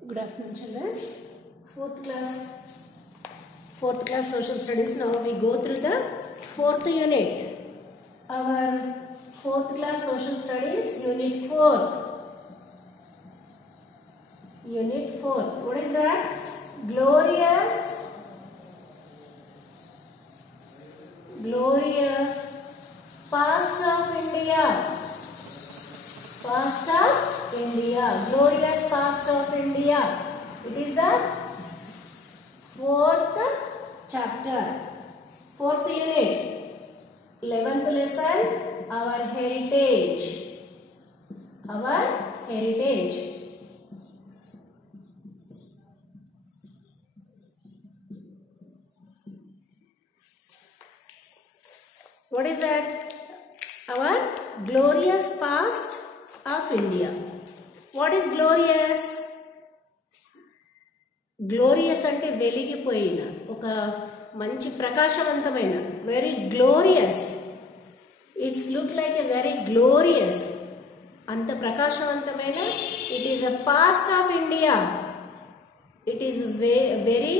Good afternoon, children. Fourth class social studies. Now we go through the fourth unit. Our fourth class social studies, unit 4. Unit 4. What is that? Glorious past of India. Past of India. Glorious past of India. It is the fourth chapter. Fourth unit. 11th lesson. Our heritage. Our heritage. What is that? Our glorious past of India. What is glorious? Glorious ante వెలిగిపోయిన ఒక మంచి ప్రకాశవంతమైన very glorious. It's look like a very glorious. అంత ప్రకాశవంతమైన it is a past of India. It is very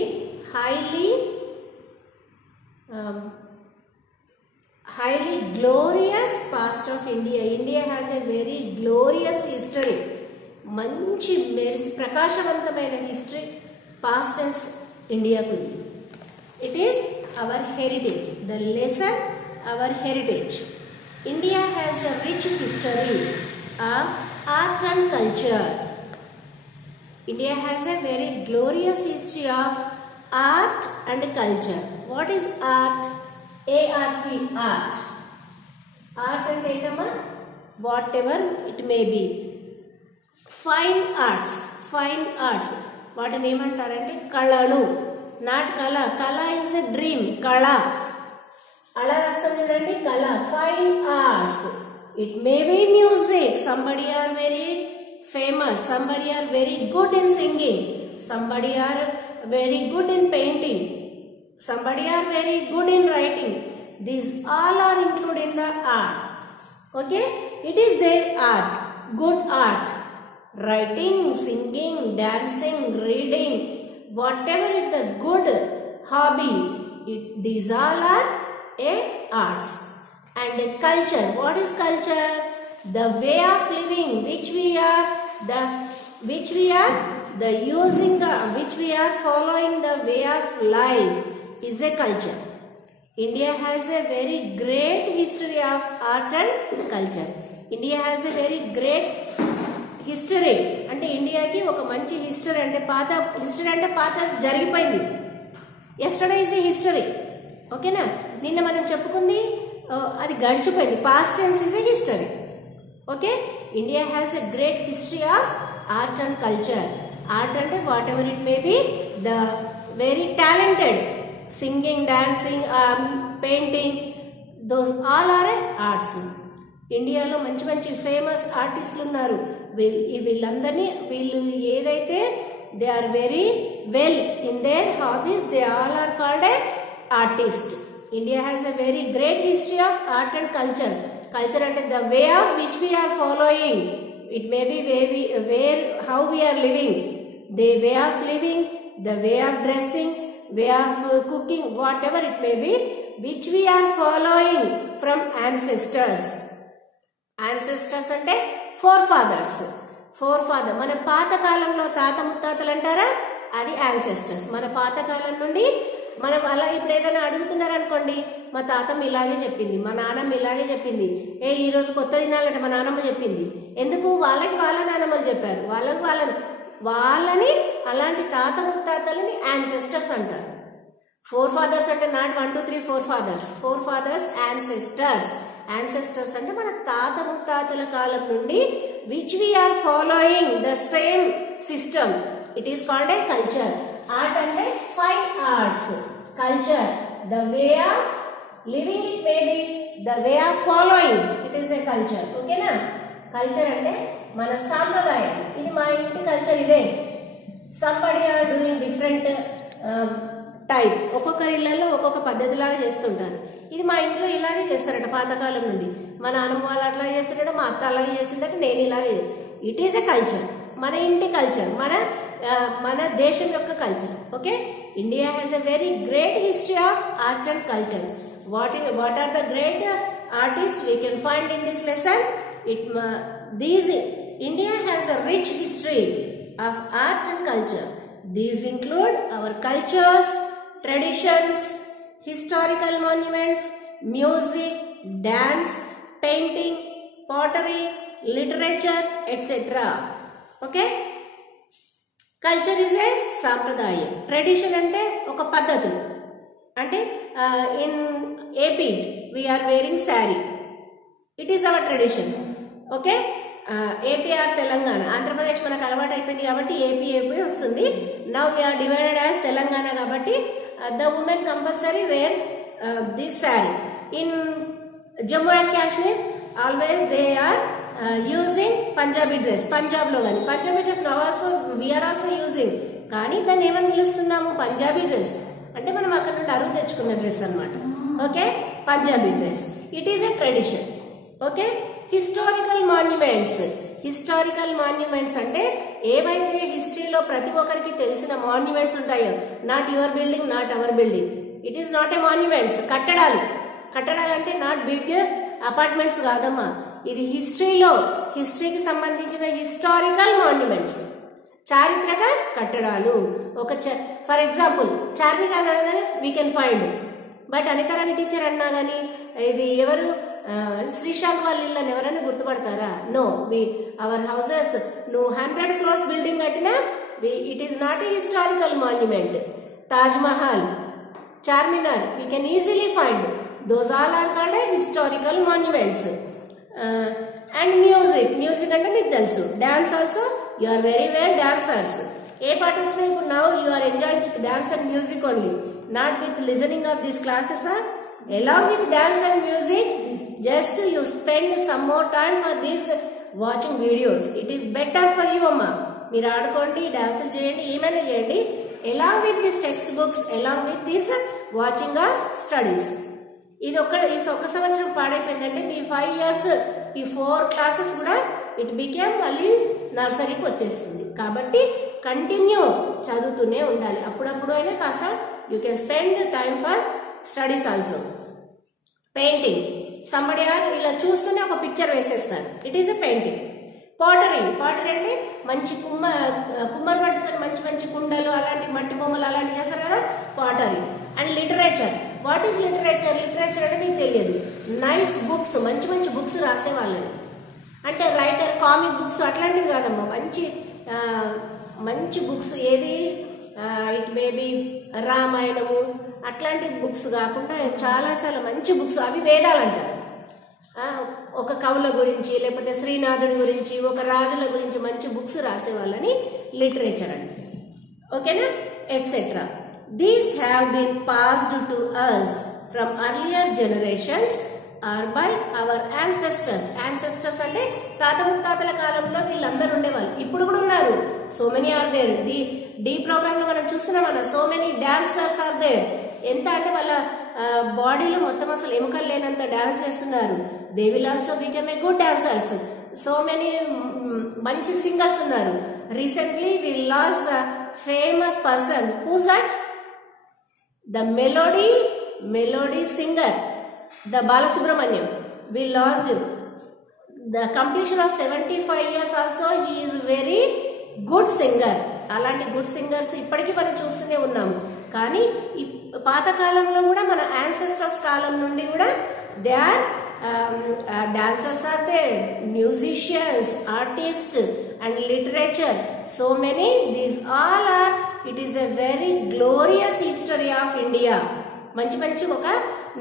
highly glorious past of India. India has a very glorious history. మంచి మెరిసి ప్రకాశవంతమైన history past tense India ku. It is our heritage. The lesson our heritage. India has a rich history of art and culture. India has a very glorious history of art and culture. What is art? ART, art. Art and ఏంటమ్మా? Whatever it may be. Fine arts. Fine arts. వాటిని ఏమంటారంటే కళలు. Not కళ. కళ is a dream. కళ. అలా రాస్తాం చూడండి కళ. Fine arts. It may be music. Somebody are very famous. Somebody are very good in singing. Somebody are very good in painting. Somebody are very good in writing. These all are included in the art. Okay? It is their art. Good art. Writing, singing, dancing, reading. Whatever is the good hobby. These all are arts. And culture. What is culture? The way of living which we are following the way of life is a culture. India has a very great history of art and culture. India has a very great history. అంటే ఇండియాకి ఒక మంచి history అంటే పాత జరిగిపోయింది. Yesterday is a history. ఓకేనా? నిన్న మనం చెప్పుకుంది అది గడిచిపోయింది. Past tense is a history. Okay? India has a great history of art and culture. Art అంటే whatever it may be, the very talented. Singing, dancing, painting, those all are arts. ఇండియాలో మంచి మంచి famous ఆర్టిస్టులు ఉన్నారు. వీళ్ళు ఏదైతే they are very well in their hobbies, they all are called a artist. India has a very great history of art and culture. Culture అంటే the way of which we are following. It may be how we are living, the way of living, the way of dressing, way of cooking, whatever it may be, which we are following from ancestors. Ancestors అంటే forefathers. మన పాత కాలంలో తాత ముత్తాతలు అంటారా, అది ancestors. మన పాత కాలం నుండి మనం అలా ఇప్పుడు ఏదైనా అడుగుతున్నారు అనుకోండి, మా తాతమ్మ ఇలాగే చెప్పింది, మా నాన్నమ్మ ఇలాగే చెప్పింది, ఈ రోజు కొత్త తినాలంటే మా నాన్నమ్మ చెప్పింది. ఎందుకు? వాళ్ళ నాన్నమ్మలు చెప్పారు, వాళ్ళని అలాంటి తాత ముత్తాతలని యాన్సెస్టర్స్ అంటారు. ఫోర్ ఫాదర్స్ అంటే not 1 2 3 4 fathers. Forefathers ancestors. Ancestors అంటే మన తాత ముత్తాతల కాలం నుండి which we are following the same system. It is called a culture. Art అంటే fine arts. Culture the way of living, it may be the way of following, it is a culture. ఓకేనా? Culture అంటే మన సాంప్రదాయం. ఇది మా ఇంటి culture ఇదే. Somebody are doing different type. ఒక్కొక్కరి ఇళ్లలో ఒక్కొక్క పద్ధతిలాగా చేస్తుంటారు. ఇది మా ఇంట్లో ఇలాగే చేస్తారట పాతకాలం నుండి. మా నాన్నమ్మ వాళ్ళు అట్లా చేస్తున్నాడు, మా అత్త అలాగే చేసిందట, నేను ఇలాగే. It is a culture. మన ఇంటి కల్చర్, మన మన దేశం యొక్క culture. Okay, India has a very great history of art and culture. What are the great artists we can find in this lesson? India has a rich history of art and culture. These include our cultures, traditions, historical monuments, music, dance, painting, pottery, literature, etc. Okay? Culture is a sampradayam. Tradition ante oka paddhatulu. Ante in AP we are wearing saree. It is our tradition. Okay? APR Telangana. Andhra Pradesh manaku alawatu ayipindi kabatti AP vastundi. Now we are divided as Telangana kabatti the women compulsory wear this saree. In Jammu and Kashmir always they are using Punjabi dress. Punjab lo gani Punjabi dress now also we are also using. Kani danni emani pilustunnamo Punjabi dress. Ante manam akkada nundi aruvu techukunna dress annamata. Okay, Punjabi dress. It is a tradition. Okay, historical monuments. Historical monuments అంటే ఏవైతే హిస్టరీలో ప్రతి ఒక్కరికి తెలిసిన monuments ఉంటాయో, not your building, not our building. It is not A monuments. కట్టడాలు అంటే not big apartments కాదమ్మా. ఇది హిస్టరీకి సంబంధించిన హిస్టారికల్ మాన్యుమెంట్స్, చారిత్రక కట్టడాలు. ఒక ఫర్ ఎగ్జాంపుల్ చార్మినార్ అనగానే we can find. But Anita Rani teacher అన్నా కానీ ఇది ఎవరు శ్రీశాంత్ వాళ్ళ ఇల్లు అని ఎవరైనా గుర్తుపడతారా? నో. అవర్ హౌసెస్ నువ్వు 100 floors బిల్డింగ్ కట్టినా it is not a historical monument. Taj Mahal, Charminar we can easily find. Those all are called a historical monuments. And music అంటే మీకు తెలుసు. Dance also you are very well dancers. ఏ పాట వచ్చినా ఇప్పుడు now you are enjoying with dance and music only, not with listening of these classes. Along with dance and music, just you spend some more time for this watching videos. It is better for you amma. Meer aadukondi, dance cheyandi, emaina cheyandi along with these textbooks, along with this watching of studies. ఇది ఒక సంవత్సరం పాడైపోయిందంటే మీ 5 years ఈ 4 classes కూడా it became మళ్ళీ నర్సరీకి వచ్చేస్తుంది. కాబట్టి continue చదువుతూనే ఉండాలి. అప్పుడప్పుడు అయినా కాస్త you can spend time for studies also. Painting, somebody are ఇలా చూస్తూనే ఒక పిక్చర్ వేసేస్తారు. It is a painting. Pottery అంటే మంచి కుమ్మరి పట్టుతో మంచి కుండలు అలాంటి మట్టి బొమ్మలు అలాంటి చేస్తారు కదా, pottery. And literature. What is literature? Literature అంటే మీకు తెలియదు. నైస్ బుక్స్, మంచి బుక్స్ రాసే వాళ్ళని అంటే రైటర్, కామిక్ బుక్స్ అట్లాంటివి కాదమ్మా. మంచి బుక్స్. ఏది ఇట్ మే బి రామాయణము అట్లాంటి బుక్స్ కాకుండా చాలా మంచి బుక్స్. అవి వేదాలు అంటారు. ఒక కవుల గురించి లేకపోతే శ్రీనాథుడి గురించి, ఒక రాజుల గురించి మంచి బుక్స్ రాసే వాళ్ళని లిటరేచర్ అంటారు. ఓకేనా? Etcetera. These have been passed to us from earlier generations are by our ancestors. Ancestors అంటే తాత ముత్తాతల కాలంలో వీళ్ళందరూ ఉండేవాళ్ళు. ఇప్పుడు కూడా ఉన్నారు. So many are there. The program లో మనం చూస్తున్నాం అన్న. So many dancers are there. ఎంత అంటే వాళ్ళ బాడీలో మొత్తం అసలు ఎముకలు లేనంత డాన్స్ చేస్తున్నారు. They will also become a good dancers. So many మంచి సింగర్స్ ఉన్నారు. Recently we lost the famous person. Whose that? The melody singer, the Balasubramaniam. We lost the completion of 75 years also. He is very good singer. అలాంటి good singers ఇప్పటికీ మనం చూస్తూనే ఉన్నాము. కానీ పాతకాలంలో కూడా మన యాన్సెస్టర్స్ కాలం నుండి కూడా they are dancers are there, musicians, artist and literature. So many these all are. It is a very glorious history of India. మంచి ఒక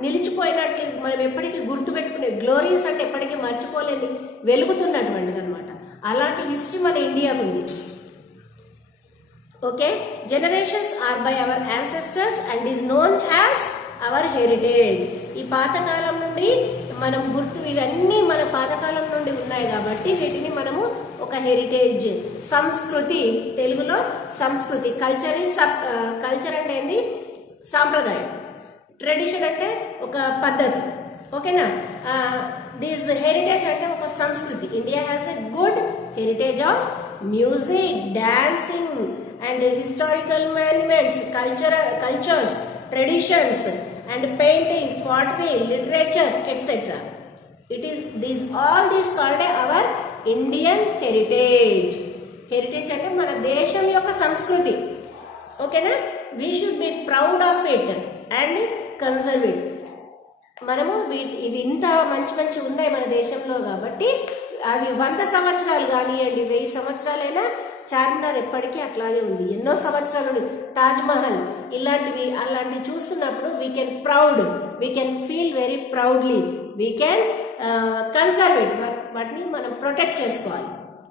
నిలిచిపోయినట్టు మనం ఎప్పటికీ గుర్తుపెట్టుకునే, గ్లోరియస్ అంటే ఎప్పటికీ మర్చిపోలేదు, వెలుగుతున్నటువంటిది అనమాట. అలాంటి హిస్టరీ మన ఇండియాకు ఉంది. Okay, generations are by our ancestors and is known as our heritage. ఈ పాతకాలం నుండి మనం ఇవన్నీ మన పాతకాలం నుండి ఉన్నాయి కాబట్టి వీటిని మనము ఒక హెరిటేజ్, సంస్కృతి. తెలుగులో సంస్కృతి. కల్చర్ అంటే ఏంది? సాంప్రదాయం. ట్రెడిషన్ అంటే ఒక పద్ధతి. ఓకేనా? దిస్ హెరిటేజ్ అంటే ఒక సంస్కృతి. India has a good heritage of music, dancing and historical monuments, cultures, traditions and paintings, pottery, literature, etc. It is all these called our Indian heritage. Heritage అంటే మన దేశం యొక్క సంస్కృతి. ఓకేనా? we should be proud of it and conserve it. మనము ఇవి ఇంత మంచి ఉన్నాయి మన దేశంలో కాబట్టి అవి 100 సంవత్సరాలు కానివ్వండి, 1000 సంవత్సరాలైనా చార్మినార్ ఎప్పటికీ అట్లాగే ఉంది. ఎన్నో సంవత్సరాలు ఉంది. తాజ్ మహల్ అలాంటివి చూస్తున్నప్పుడు we can proud, we can feel very proudly, we can conserve it. వాటిని మనం ప్రొటెక్ట్ చేసుకోవాలి.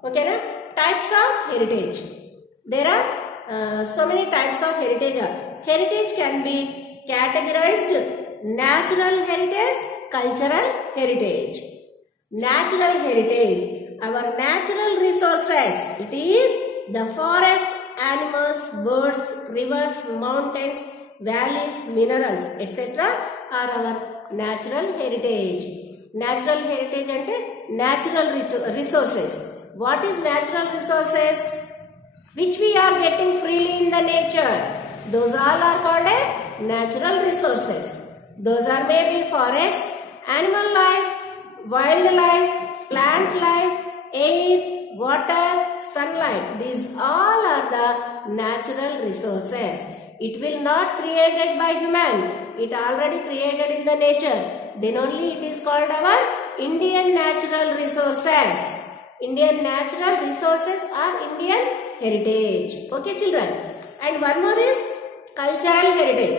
ఓకేనా? Types of heritage. There are so many types of heritage. Heritage can be categorized: natural heritage, cultural heritage. Natural heritage, our natural resources, it is the forest, animals, birds, rivers, mountains, valleys, minerals, etc. are our natural heritage. Natural heritage ante natural resources. What is natural resources? Which we are getting freely in the nature. Those all are called as natural resources. Those are maybe forest, animal life, wildlife, plant life, air, water, sunlight. These all are the natural resources. It will not created by human. It already created in the nature. Then only it is called our Indian natural resources. Indian natural resources are Indian heritage. Okay children? And one more is cultural heritage.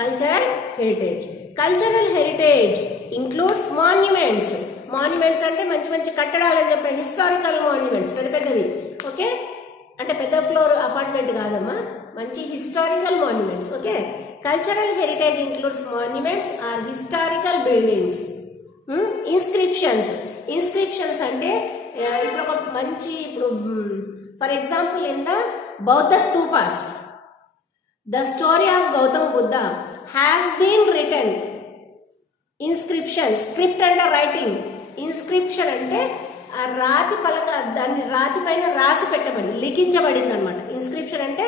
Cultural heritage. Cultural heritage includes monuments. Monuments అంటే మంచి కట్టడాలని చెప్పే historical monuments, పెద్దవి. Okay? అంటే పెద్ద floor apartment కాదమ్మా, మంచి historical monuments. Okay? Cultural heritage includes monuments are historical buildings. Inscriptions అంటే ఇప్పుడు ఒక ఇప్పుడు for example in the Bauddha stupas, the story of Gautama Buddha has been written. Inscription, script అంటే రైటింగ్, ఇన్స్క్రిప్షన్ అంటే ఆ రాతి పలక, దాన్ని రాతి పైన రాసి పెట్టబడి లిఖించబడింది అనమాట. ఇన్స్క్రిప్షన్ అంటే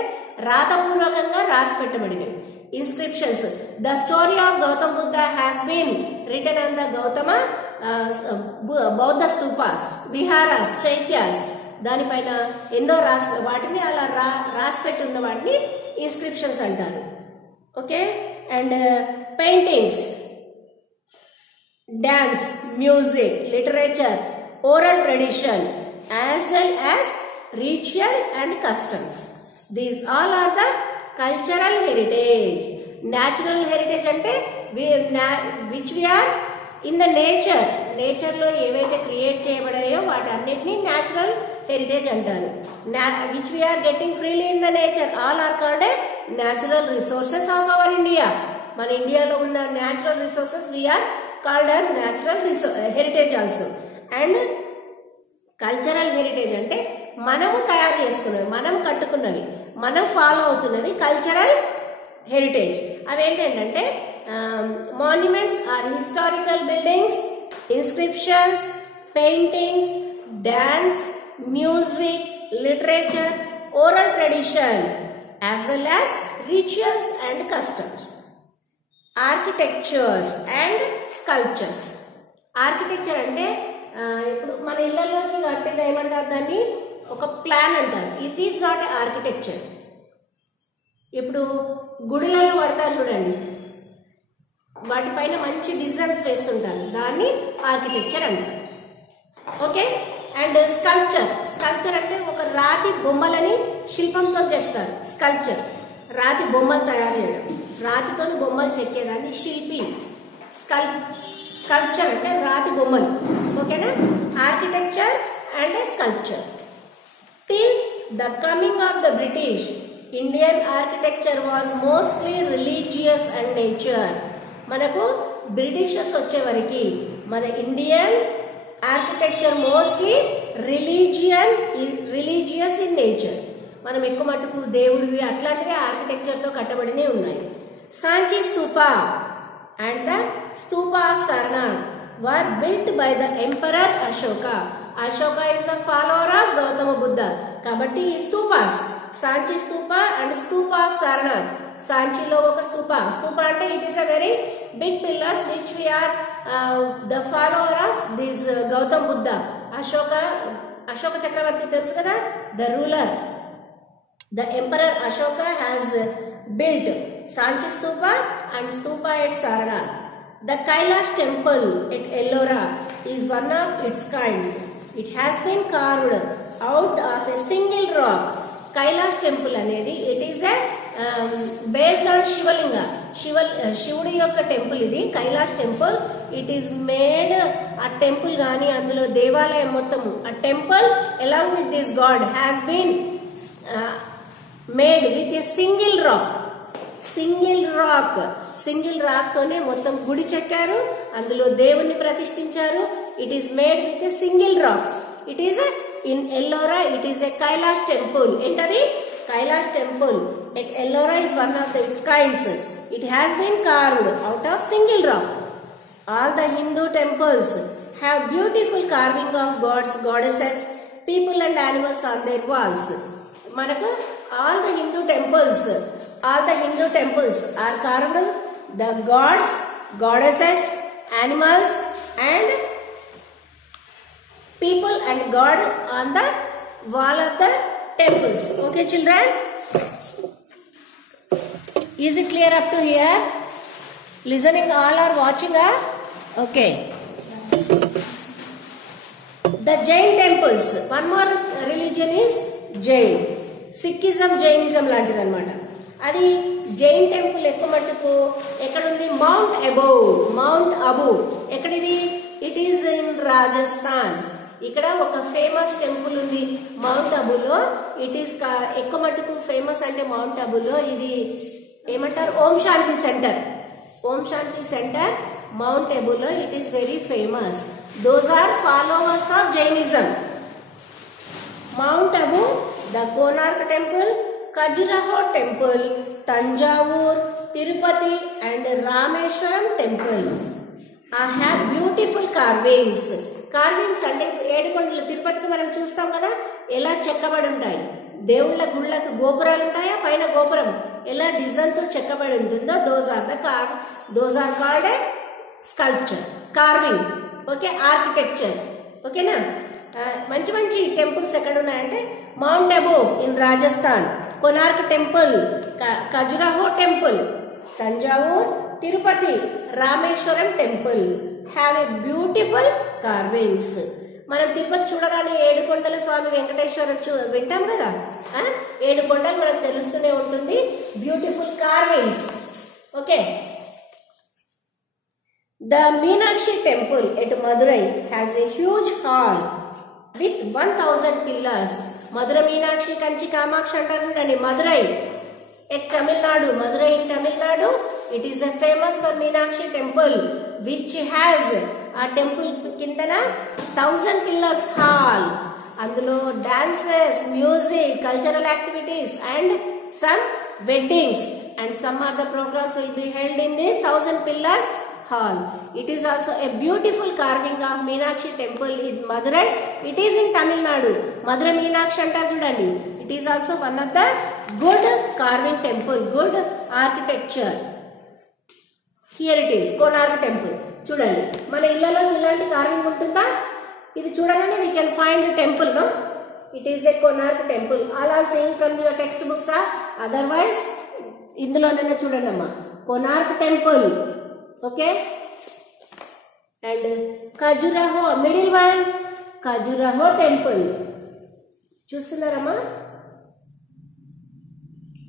రాతపూర్వకంగా రాసి పెట్టబడినవి. Inscriptions. The story of Gautama Buddha has been written on the Gautama Bauddha stupas, viharas, chaityas, దానిపైన ఎన్నో వాటిని అలా రాసి పెట్టి ఉన్న వాటిని ఇన్స్క్రిప్షన్స్ అంటారు. Okay? And paintings, dance, music, literature, oral tradition as well as ritual and customs. These all are the cultural heritage. Natural heritage ante which we are in the nature. Nature lo evaithe create cheyabadayo vaatannitni natural heritage antaru. Which we are getting freely in the nature. All are called natural resources of our India. మన ఇండియాలో ఉన్న natural resources we are called as natural heritage also. And cultural heritage అంటే మనము తయారు చేసుకున్నవి, మనం కట్టుకున్నవి, మనం follow అవుతున్నవి cultural heritage. అవి ఏంటంటే monuments are historical buildings, inscriptions, paintings, dance, music, literature, oral tradition as well as rituals and customs. Architectures and sculptures. Architecture అంటే ఇప్పుడు మన ఇళ్లలోకి కట్టేది ఏమంటారు, దాన్ని ఒక ప్లాన్ అంటారు. It is not A architecture. ఇప్పుడు గుడిలలో పడతారు చూడండి, వాటిపైన మంచి డిజైన్స్ వేస్తుంటారు, దాన్ని ఆర్కిటెక్చర్ అంటారు. ఓకే? అండ్ స్కల్ప్చర్ అంటే ఒక రాతి బొమ్మలని శిల్పంతో చెక్తారు. స్కల్ప్చర్ రాతి బొమ్మలు తయారు చేయడం, రాతితో బొమ్మలు చెక్కేదాన్ని శిల్పి. స్కల్ప్చర్ అంటే రాతి బొమ్మలు. ఓకేనా? Architecture and sculpture. Till the coming of the British, Indian architecture was mostly religious and nature. మనకు బ్రిటిషర్స్ వచ్చే వరకు మన Indian architecture mostly religious in nature. మనం ఎక్కువ మటుకు దేవుడివి అట్లాంటివి ఆర్కిటెక్చర్తో కట్టబడినే ఉన్నాయి. Sanchi stupa and the stupa of Sarnath were built by the Emperor Ashoka. Ashoka is the follower of Gautama Buddha. కాబట్టి ఈ స్తూపాస్, సాంచి స్తూప అండ్ స్తూప ఆఫ్ సారనాథ్. సాంచిలో ఒక స్తూప. స్తూప అంటే it is a very big pillars which we are the follower of this Gautam Buddha. Ashoka చక్రవర్తి తెలుసు కదా, the ruler, the emperor Ashoka has built Sanchi Stupa and Stupa at Sarnath. The Kailash temple at Ellora is one of its kinds. It has been carved out of a single rock. Kailash temple అనేది it is a based on Shivalinga. శివుడి యొక్క temple ఇది Kailash temple. It is made ఆ temple గాని అందులో దేవాలయం మొత్తము ఆ temple along with this god has been made with a single rock. Single rock తోనే మొత్తం గుడి చెక్కారు, అందులో దేవుణ్ణి ప్రతిష్ఠించారు. It is made with a single rock. It is in Ellora. It is a Kailash temple. ఏంటది? Kailash temple at Ellora is one of its kinds. It has been carved out of single rock. All the Hindu temples have beautiful carving of gods, goddesses, people and animals on their walls. మనకు all the Hindu temples are carved the gods, goddesses, animals and people and god on the wall of the temples. Okay children, is it clear up to here? Listening all or watching? Okay. The Jain temples. One more religion is Jain. Sikhism, Jainism లాంటిది అనమాట. అది Jain temple ఎక్కువ మట్టుకు ఎక్కడుంది? Mount Abu. ఎక్కడిది? It is in Rajasthan. ఇక్కడ ఒక famous temple ఉంది మౌంట్ అబూలో. ఇట్ ఈస్ ఎక్కువ మట్టుకు ఫేమస్ అంటే మౌంట్ అబూలో ఇది ఏమంటారు? ఓం శాంతి సెంటర్ మౌంట్ అబూలో. It is very famous. Those are followers of Jainism. Mount Abu, the Konark temple, Khajuraho temple, Tanjavur, Tirupati and Rameshwaram temple. I have beautiful carvings. Carvings అంటే ఏడుకొండలు తిరుపతికి మనం చూస్తాం కదా, ఎలా చెక్కబడి ఉంటాయి. దేవుళ్ళ గుళ్ళకు గోపురాలు ఉంటాయా, పైన గోపురం ఎలా డిజైన్ తో చెక్కబడి ఉంటుందో those are called sculpture, carving. Okay, architecture. ఓకేనా? మంచి మంచి టెంపుల్స్ ఎక్కడ ఉన్నాయంటే mount Abu in Rajasthan, Konark temple, Khajuraho temple, Thanjavur, Tirupati, Rameswaram temple have a beautiful carvings. మనం తిరుపతి చూడగానే ఏడుకొండల స్వామి వెంకటేశ్వర వింటాం కదా, ఏడుకొండలు మనకు తెలుస్తూనే ఉంటుంది. Beautiful carvings. Okay. The Meenakshi temple at Madurai has a huge hall with 1000 pillars. Madura Meenakshi Kanchi Kamakshi antaru chudandi. Madurai at Tamil Nadu. Madurai in Tamil Nadu. It is a famous for Meenakshi temple which has a temple kindana 1000 pillars hall. అందులో dances, music, cultural activities and some weddings and some other programs will be held in this 1000 pillars hall. It is also a beautiful carving of Meenakshi temple in Madurai. It is in Tamil Nadu. Madurai Meenakshi antaru chudandi. It is also one of the good carving temple, good architecture. Here it is, Konark temple. చూడండి, మన ఇళ్లలో ఇలాంటి carving ఉంటుందా? ఇది చూడగానే we can find the temple, no? It is a Konark temple. All are seeing from your textbooks. Otherwise ఇందులోనైనా చూడండి అమ్మా, Konark temple. Okay, and Khajuraho, middle one, Khajuraho temple. చూస్తున్నారమ్మా,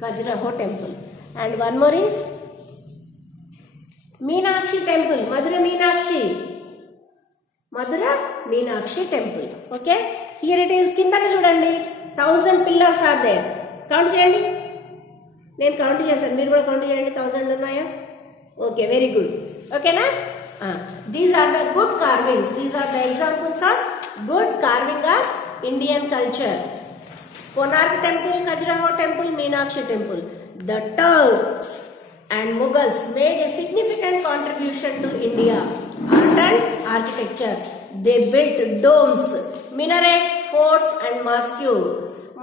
Khajuraho temple. And one more is Meenakshi temple, Madura Meenakshi temple. Okay, here it is. కిందన చూడండి, 1000 pillars are there. Count చేయండి. నేను count చేశాను, మీరు కూడా count చేయండి. 1000 ఉన్నాయా? Okay, very good. Okay na? These are the good carvings. These are the examples of good carving of Indian culture. Konark temple, Khajuraho temple, Meenakshi temple. The Turks and Mughals made a significant contribution to India art and architecture. They built domes minarets, forts and mosque.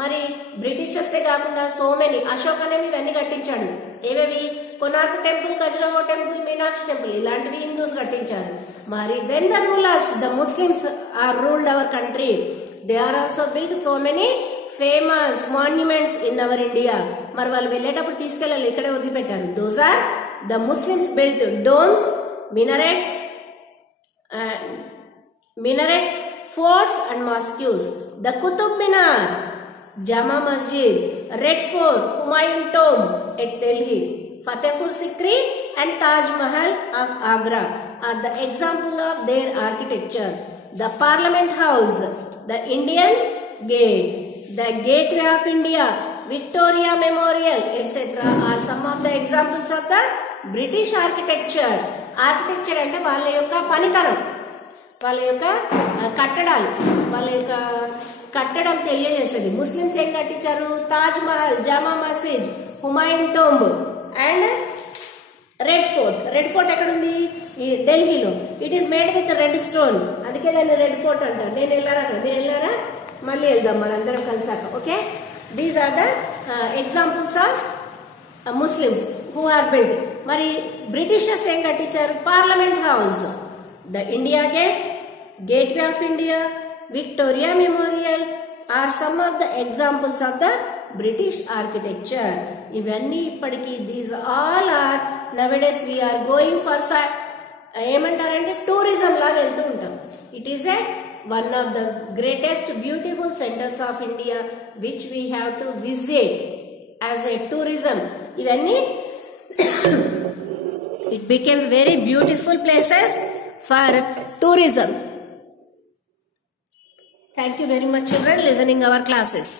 మరి బ్రిటిషర్సే కాకుండా so many, Ashok అనేవి ఇవన్నీ కట్టించాడు. ఏవేవి? Konark temple, Khajuraho temple, Meenakshi temple, ఇలాంటివి Hindus కట్టించారు. మరి when the rulers, the Muslims are ruled our country, they are also build so many famous monuments in our India. మరి వాళ్ళు వెళ్ళేటప్పుడు తీసుకెళ్ళాలి, ఇక్కడే వదిలిపెట్టారు. Those are the Muslims built domes, minarets, forts and mosques. The Qutub Minar, Jama Masjid, Red Fort, Humayun Tomb at Delhi, Fatehpur Sikri and Taj Mahal of Agra are the example of their architecture. The Parliament House, the Indian Gate, the Gateway of India, Victoria Memorial, etc. are some of the examples of the British architecture. Architecture అంటే వాళ్ళ యొక్క పనితనం, వాళ్ళ యొక్క కట్టడాలు, వాళ్ళ యొక్క కట్టడం తెలియజేస్తుంది. ముస్లిమ్స్ ఏం కట్టించారు? తాజ్ మహల్, జామా మసీద్, Humayun tomb and red fort. Red fort ఎక్కడ ఉంది? ఈ ఢిల్లీలో. It is made with red stone, అందుకే దాన్ని రెడ్ ఫోర్ట్ అంటారు. నేను వెళ్ళారా? మీరు వెళ్ళారా? మళ్ళీ వెళ్దాం మనందరం కలిసాక. Okay, these are the examples of Muslims who are build. మరి బ్రిటిషర్స్ ఏం కట్టించారు? Parliament House, the India Gate, Gateway of India, Victoria Memorial are some of the examples of the British architecture. ఇవన్నీ ఇప్పటికీ these all are nowadays we are going for ఏమంటారంటే tourism లాగా వెళ్తూ ఉంటాం. It is a one of the greatest beautiful centres of India which we have to visit as A tourism. ఇవన్నీ it became very beautiful places for tourism. Thank you very much children listening our classes.